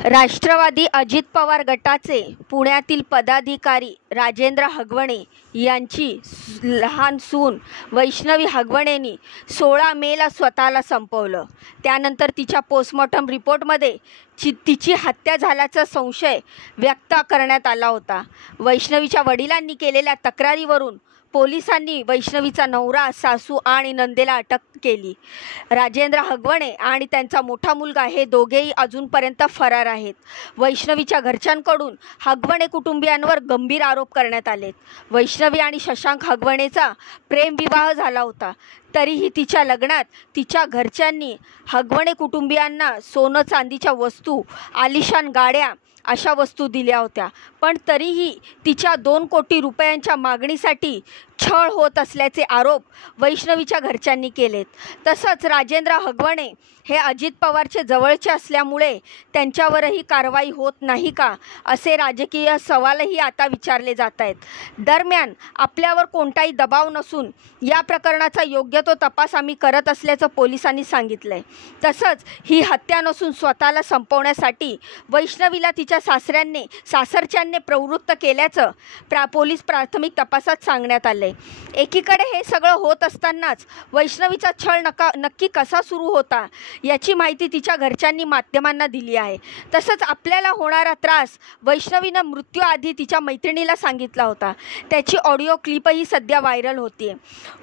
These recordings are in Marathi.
राष्ट्रवादी अजित पवार गटाचे पुण्यातील पदाधिकारी राजेंद्र हगवणे यांची लहान सून वैष्णवी हगवणेंनी 16 मेला स्वतःला संपवलं। त्यानंतर तिच्या पोस्टमॉर्टम रिपोर्टमध्ये तिची हत्या झाल्याचा संशय व्यक्त करण्यात आला होता। वैष्णवीच्या वडिलांनी केलेल्या तक्रारीवरून पोलिसांनी वैष्णवीचा नवरा, सासू आणि नंदेला अटक केली। राजेंद्र हगवणे आणि त्यांचा मोठा मुलगा हे दोघेही अजूनपर्यंत फरार आहेत। वैष्णवीच्या घरच्यांकडून हगवणे कुटुंबियांवर गंभीर आरोप करण्यात आलेत। वैष्णवी आणि शशांक हगवणेचा प्रेमविवाह झाला होता, तरीही तिच्या लग्नात तिच्या घरच्यांनी हगवणे कुटुंबियांना सोनं चांदीच्या वस्तू, आलिशान गाड्या अशा वस्तू दिल्या होत्या, पण तरीही तिच्या 2 कोटी रुपयांच्या मागणीसाठी छळ होत असल्याचे आरोप वैष्णवीच्या घरच्यांनी केलेत। तसंच राजेंद्र हगवणे हे अजित पवारचे जवळचे असल्यामुळे त्यांच्यावरही कारवाई होत नाही का, असे राजकीय सवालही आता विचारले जात आहेत। दरम्यान आपल्यावर कोणताही दबाव नसून या प्रकरणाचा योग्य तो तपास आम्ही करत असल्याचं पोलिसांनी सांगितलंय। तसंच ही हत्या नसून स्वतःला संपवण्यासाठी वैष्णवीला तिच्या सासरच्यांनी प्रवृत्त केल्याचं पोलीस प्राथमिक तपासात सांगण्यात आलंय। एकीकडे हे सगळं होत असतानाच वैष्णवीचा छळ नक्की कसा सुरू होता याची माहिती तिच्या घरच्यांनी माध्यमांना दिली आहे। तसंच आपल्याला होणारा त्रास वैष्णवीनं मृत्यूआधी तिच्या मैत्रिणीला सांगितला होता, त्याची ऑडिओ क्लिपही सध्या व्हायरल होतीये।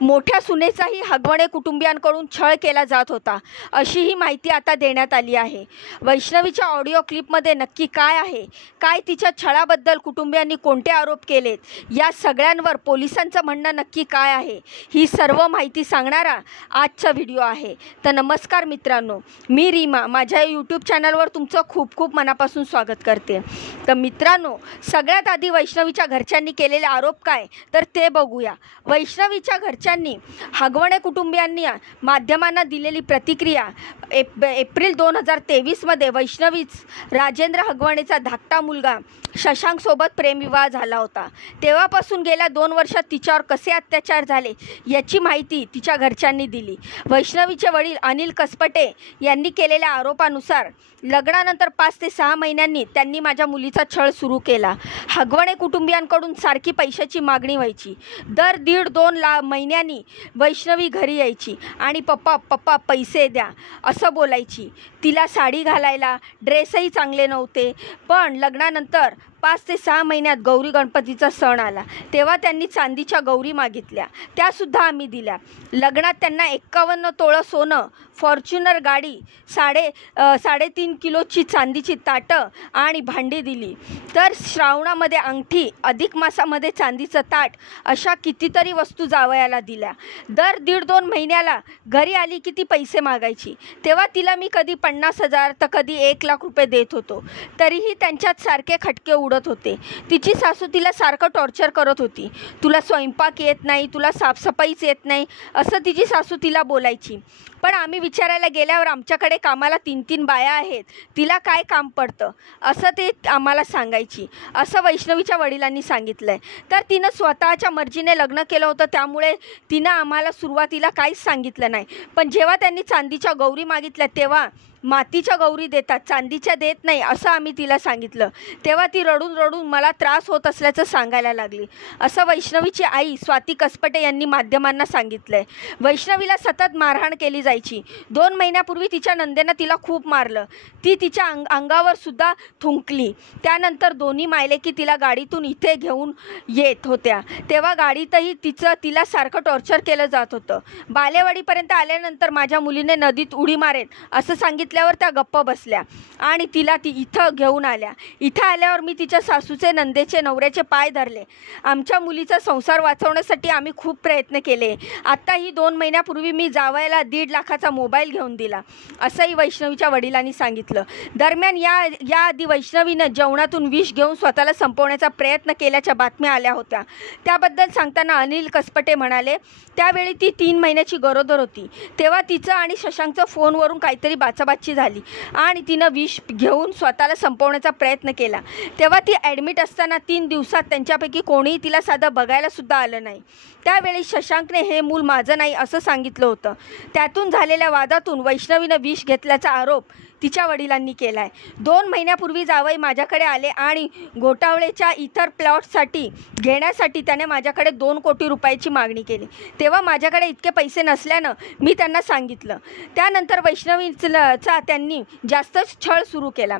मोठ्या सुनेचाही हगवणे कुटुंबियांकडून छळ केला जात होता, अशीही माहिती आता देण्यात आली आहे। वैष्णवीच्या ऑडिओ क्लिपमध्ये नक्की काय आहे, काय तिच्या छळाबद्दल कुटुंबियांनी कोणते आरोप केलेत, या सगळ्यांवर पोलिसांचं म्हणणं नक्की काय आहे, ही सर्व माहिती सांगणारा आजचा व्हिडिओ आहे। तर नमस्कार मित्रांनो, मी रीमा माझ्या यूट्यूब चॅनलवर तुमचं खूप खूप मनापासून स्वागत करते। तर मित्रांनो, सगळ्यात आधी वैष्णवीच्या घरच्यांनी केलेले आरोप काय तर ते बघूया। वैष्णवीच्या घरच्यांनी हगवणे कुटुंबियांनी माध्यमांना दिलेली प्रतिक्रिया एप्रिल 2023 मध्ये वैष्णवीच राजेंद्र हगवणेचा धाकटा मुलगा शशांक सोबत प्रेमविवाह झाला होता। तेव्हापासून गेल्या 2 वर्षात तिच्यावर कसे अत्याचार झाले याची माहिती तिच्या घरच्यांनी दिली। वैष्णवीचे वडील अनिल कसपटे यांनी केलेल्या आरोपानुसार लग्नानंतर 5 ते 6 महिन्यांनी त्यांनी माझ्या मुलीचा छळ सुरू केला। हगवणे कुटुंबियांकडून सारखी पैशाची मागणी व्हायची। दर 1.5-2 महिन्यांनी वैष्णवी घरी यायची आणि पप्पा पैसे द्या असं बोलायची। तिला साडी घालायला ड्रेसही चांगले नव्हते, पण लग्नानंतर 5 ते 6 महिन्यात गौरी गणपतीचा सण आला तेव्हा त्यांनी चांदीच्या गौरी मागितल्या, त्यासुद्धा आम्ही दिल्या। लग्नात त्यांना 51 तोळं सोनं, फॉर्च्युनर गाडी, 3.5 किलोची चांदीची ताटं आणि भांडी दिली। तर श्रावणामध्ये अंगठी, अधिक मासामध्ये चांदीचं ताट, अशा कितीतरी वस्तू जावयाला दिल्या। दर 1.5-2 महिन्याला घरी आली की ती पैसे मागायची, तेव्हा तिला मी कधी 50,000 तर कधी 1 लाख रुपये देत होतो, तरीही त्यांच्यात सारखे खटके उडत होते। तिची सासू तिला सारखं टॉर्चर करत होती, तुला स्वयंपाक येत नाही, तुला साफसफाईच येत नाही असं तिची सासू तिला बोलायची। पण आम्ही विचारायला गेल्यावर आमच्याकडे कामाला 3-3 बाया आहेत, तिला काय काम पडतं असं ते आम्हाला सांगायची, असं वैष्णवीच्या वडिलांनी सांगितलंय। तर तिनं स्वतःच्या मर्जीने लग्न केलं होतं, त्यामुळे तिनं आम्हाला सुरुवातीला काहीच सांगितलं नाही, पण जेव्हा त्यांनी चांदीच्या गौरी मागितल्या तेव्हा मातीच्या गौरी देतात, चांदीच्या देत नाही असं आम्ही तिला सांगितलं। तेव्हा ती रडून मला त्रास होत असल्याचं सांगायला लागली, असं वैष्णवीची आई स्वाती कसपटे यांनी माध्यमांना सांगितलंय। वैष्णवीला सतत मारहाण केली जायची। 2 महिन्यापूर्वी तिच्या नंदेनं तिला खूप मारलं, ती तिच्या अंगावर सुद्धा थुंकली। त्यानंतर दोन्ही मायलेकी तिला गाडीतून इथे घेऊन येत होत्या, तेव्हा गाडीतही तिला सारखं टॉर्चर केलं जात होतं। बालेवाडीपर्यंत आल्यानंतर माझ्या मुलीने नदीत उडी मारेन असं सांगितल्यावर त्या गप्प बसल्या आणि ती इथं घेऊन आल्या। इथं आल्यावर मी तिच्या सासूचे, नंदेचे, नवऱ्याचे पाय धरले। आमच्या मुलीचा संसार वाचवण्यासाठी आम्ही खूप प्रयत्न केले। आत्ताही 2 महिन्यापूर्वी मी जावयाला 1.5 लाखाचा मोबाईल घेऊन दिला, असंही वैष्णवीच्या वडिलांनी सांगितलं। दरम्यान याआधी वैष्णवीनं जेवणातून विष घेऊन स्वतःला संपवण्याचा प्रयत्न केल्याच्या बातम्या आल्या होत्या। त्याबद्दल सांगताना अनिल कसपटे म्हणाले, त्यावेळी ती 3 महिन्याची गरोदर होती, तेव्हा तिचं आणि शशांकचं फोनवरून काहीतरी बाचाबाची झाली आणि तिनं विष घेऊन स्वतःला संपवण्याचा प्रयत्न केला। तेव्हा ती ॲडमिट असताना 3 दिवसात त्यांच्यापैकी कोणीही तिला साधं बघायला सुद्धा आलं नाही। त्यावेळी शशांकने हे मूल माझं नाही असं सांगितलं होतं। त्यातून झालेल्या वादातून वैष्णवीनं विष घेतल्याचा आरोप तिच्या वडिलांनी केला आहे। 2 महिन्यापूर्वी जावई माझ्याकडे आले आणि घोटावळेच्या इतर प्लॉटसाठी घेण्यासाठी त्याने माझ्याकडे 2 कोटी रुपयाची मागणी केली। तेव्हा माझ्याकडे इतके पैसे नसल्यानं मी त्यांना सांगितलं। त्यानंतर वैष्णवीचा त्यांनी जास्तच छळ सुरू केला।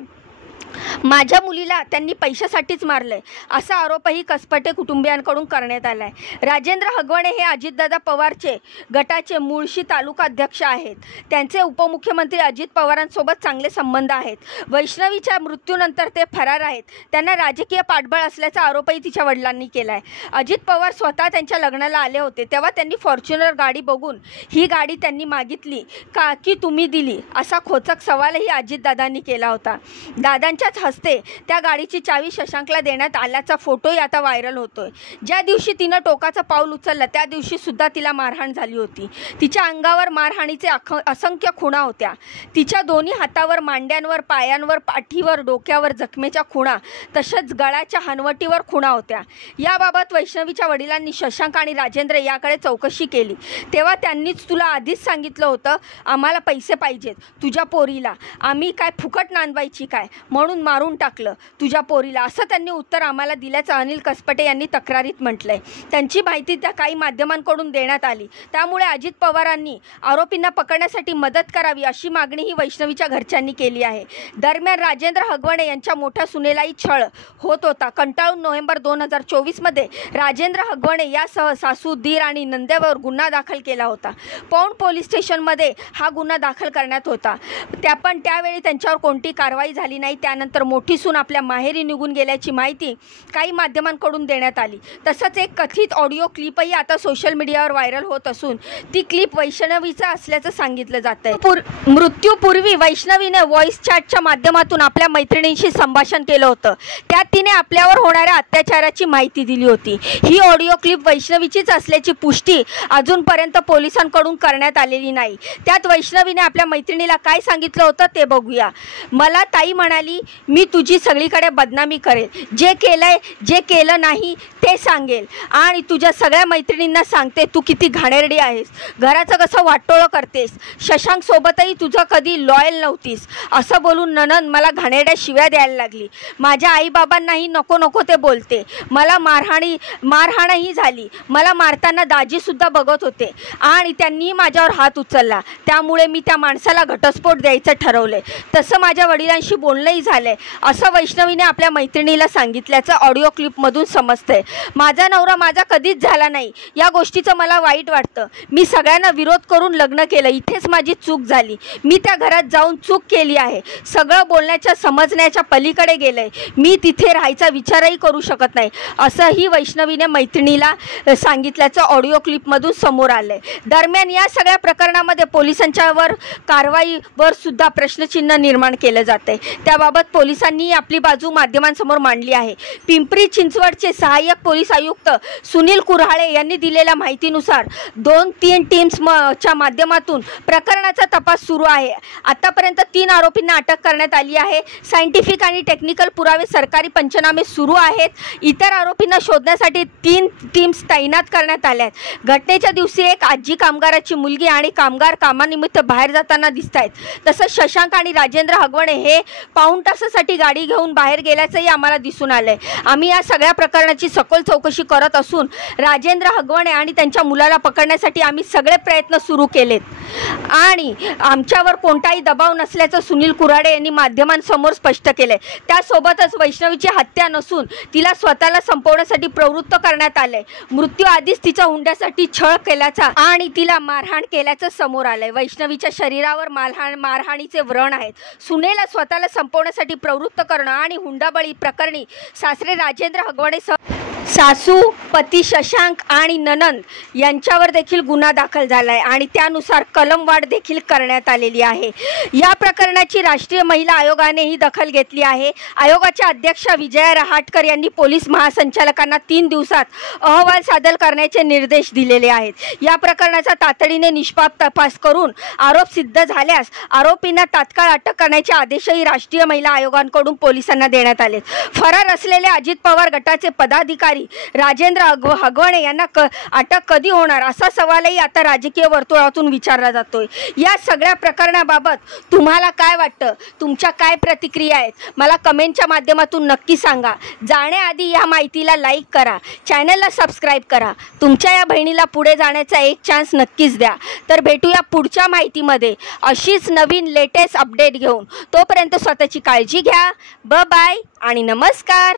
माझ्या मुलीला त्यांनी पैशासाठीच मारलंय असा आरोपही कसपटे कुटुंबियांकडून करण्यात आला आहे। राजेंद्र हगवणे हे अजितदादा पवारचे गटाचे मुळशी तालुका अध्यक्ष आहेत। त्यांचे उपमुख्यमंत्री अजित पवारांसोबत चांगले संबंध आहेत। वैष्णवीच्या मृत्यूनंतर ते फरार आहेत। त्यांना राजकीय पाठबळ असल्याचा आरोपही तिच्या वडिलांनी केला आहे। अजित पवार स्वतः त्यांच्या लग्नाला आले होते तेव्हा त्यांनी फॉर्च्युनर गाडी बघून ही गाडी त्यांनी मागितली का की तुम्ही दिली असा खोचक सवालही अजितदादांनी केला होता। दादांच्याच हस्ते त्या गाडीची चावी शशांकला देण्यात आल्याचा फोटोही आता व्हायरल होतोय। ज्या दिवशी तिनं टोकाचं पाऊल उचललं त्या दिवशी सुद्धा तिला मारहाण झाली होती। तिच्या अंगावर मारहाणीचे असंख्य खुणा होत्या। तिच्या दोन्ही हातावर, मांड्यांवर, पायांवर, पाठीवर, डोक्यावर जखमेच्या खुणा तसंच गळ्याच्या हनवटीवर खुणा होत्या। याबाबत वैष्णवीच्या वडिलांनी शशांक आणि राजेंद्र याकडे चौकशी केली तेव्हा त्यांनीच तुला आधीच सांगितलं होतं आम्हाला पैसे पाहिजेत तुझ्या पोरीला, आम्ही काय फुकट नांदवायची काय म्हणून मारून टाकलं तुझ्या पोरीला असं त्यांनी उत्तर आम्हाला दिल्याचं अनिल कसपटे यांनी तक्रारीत म्हटलंय। त्यांची माहिती त्या काही माध्यमांकडून देण्यात आली त्यामुळे अजित पवारांनी आरोपींना पकडण्यासाठी मदत करावी अशी मागणी ही वैष्णवीच्या घरच्यांनी केली आहे। दरम्यान राजेंद्र हगवणे यांच्या मोठ्या सुनेलाही छळ होत होता। कंटाळून नोव्हेंबर 2024 मध्ये राजेंद्र हगवणे यासह सासू, दीर आणि नंदेवर गुन्हा दाखल केला होता। पौंड पोलीस स्टेशनमध्ये हा गुन्हा दाखल करण्यात होता। पण त्यावेळी त्यांच्यावर कोणती कारवाई झाली नाही। त्यानंतर मोठी सून आपल्या माहेरी निघून गेल्याची माहिती काही माध्यमांकडून देण्यात आली। तसंच एक कथित ऑडिओ क्लिपही आता सोशल मीडियावर व्हायरल होत असून ती क्लिप वैष्णवीचा असल्याचं सांगितलं जात आहे। मृत्यूपूर्वी वैष्णवीने व्हॉइस चॅटच्या माध्यमातून आपल्या मैत्रिणींशी संभाषण केलं होतं। त्यात तिने आपल्यावर होणाऱ्या अत्याचाराची माहिती दिली होती। ही ऑडिओ क्लिप वैष्णवीचीच असल्याची पुष्टी अजूनपर्यंत पोलिसांकडून करण्यात आलेली नाही। त्यात वैष्णवीने आपल्या मैत्रिणीला काय सांगितलं होतं ते बघूया। मला ताई म्हणाली मी तुझी सगळीकडे बदनामी करेल, जे केलंय जे केलं नाही ते सांगेल आणि तुझ्या सगळ्या मैत्रिणींना सांगते तू किती घाणेरडी आहेस, घराचं कसं वाटोळं करतेस, शशांक सोबतही तुझं कधी लॉयल नव्हतीस असं बोलून ननंद मला घाणेरड्या शिव्या द्यायला लागली। माझ्या आईबाबांनाही नको नको ते बोलते। मला मारहाणही झाली। मला मारताना दाजीसुद्धा बघत होते आणि त्यांनीही माझ्यावर हात उचलला। त्यामुळे मी त्या माणसाला घटस्फोट द्यायचं ठरवले। तसं माझ्या वडिलांशी बोलणंही झालंय असं वैष्णवीने आपल्या मैत्रिणीला सांगितल्याचं ऑडिओ क्लिपमधून समजतंय। माझा नवरा माझा कधीच झाला नाही या गोष्टीचं मला वाईट वाटतं। मी सगळ्यांना विरोध करून लग्न केलं, इथेच माझी चूक झाली। मी त्या घरात जाऊन चूक केली आहे। सगळं बोलण्याच्या समजण्याच्या पलीकडे गेलंय। मी तिथे राहायचा विचारही करू शकत नाही असंही वैष्णवीने मैत्रिणीला सांगितल्याचं ऑडिओ क्लिपमधून समोर आलंय। दरम्यान या सगळ्या प्रकरणामध्ये पोलिसांच्यावर कारवाईवर सुद्धा प्रश्नचिन्ह निर्माण केलं जातंय। त्याबाबत पोलिसांनी आपली बाजू माध्यमांसमोर मांडली आहे। पिंपरी चिंचवडचे सहाय्यक पोलीस आयुक्त सुनील कुऱ्हाळे यांनी दिलेल्या माहितीनुसार 2-3 टीम्सच्या माध्यमातून प्रकरणाचा तपास सुरू आहे। आतापर्यंत 3 आरोपींना अटक करण्यात आली आहे। सायंटिफिक आणि टेक्निकल पुरावे, सरकारी पंचनामे सुरू आहेत। इतर आरोपींना शोधण्यासाठी 3 टीम्स तैनात करण्यात आल्या आहेत। घटनेच्या दिवशी एक आजी कामगाराची मुलगी आणि कामगार कामानिमित्त बाहेर जाताना दिसत आहेत। तसंच शशांक आणि राजेंद्र हगवणे हे पाऊण तासासाठी गाडी घेऊन बाहेर गेल्याचंही आम्हाला दिसून आलंय। आम्ही या सगळ्या प्रकरणाची सखोल चौकशी करत असून राजेंद्र हगवणे आणि त्यांच्या मुलाला पकडण्यासाठी आम्ही सगळे प्रयत्न सुरू केलेत आणि आमच्यावर कोणताही दबाव नसल्याचं सुनील कुऱ्हाळे यांनी माध्यमांसमोर स्पष्ट केलंय। त्यासोबतच वैष्णवीची हत्या नसून तिला स्वतःला संपवण्यासाठी प्रवृत्त करण्यात आलंय। मृत्यू आधीच तिचा हुंड्यासाठी छळ केल्याचा आणि तिला मारहाण केल्याचं समोर आलंय। वैष्णवीच्या शरीरावर मारहाणीचे व्रण आहेत। सुनेला स्वतःला संपवण्यासाठी प्रवृत्त करणं आणि हुंडाबळी प्रकरणी सासरे राजेंद्र हगवणे सासू, पती शशांक आणि ननंद यांच्यावर देखील गुन्हा दाखल झाला आहे आणि त्यानुसार कलमवाढ देखील करण्यात आलेली आहे। या प्रकरणाची राष्ट्रीय महिला आयोगानेही दखल घेतली आहे। आयोगाच्या अध्यक्षा विजया रहाटकर यांनी पोलीस महासंचालकांना 3 दिवसात अहवाल सादर करण्याचे निर्देश दिलेले आहेत। या प्रकरणाचा तातडीने निष्पाप तपास करून आरोप सिद्ध झाल्यास आरोपींना तात्काळ अटक करण्याचे आदेशही राष्ट्रीय महिला आयोगाकडून पोलिसांना देण्यात आले। फरार असलेले अजित पवार गटाचे पदाधिकारी अधिकारी राजेंद्र हगवणे यांना अटक कधी होणार असा सवालही आता राजकीय वर्तुळातून विचारला जातोय। या सगळ्या प्रकरणाबाबत तुम्हाला काय वाटतं, तुमच्या काय प्रतिक्रिया आहेत मला कमेंटच्या माध्यमातून नक्की सांगा। जाण्याआधी या माहितीला लाईक करा, चॅनलला सबस्क्राईब करा, तुमच्या या बहिणीला पुढे जाण्याचा एक चान्स नक्कीच द्या। तर भेटूया पुढच्या माहितीमध्ये अशीच नवीन लेटेस्ट अपडेट घेऊन। तोपर्यंत स्वतःची काळजी घ्या। बाय आणि नमस्कार।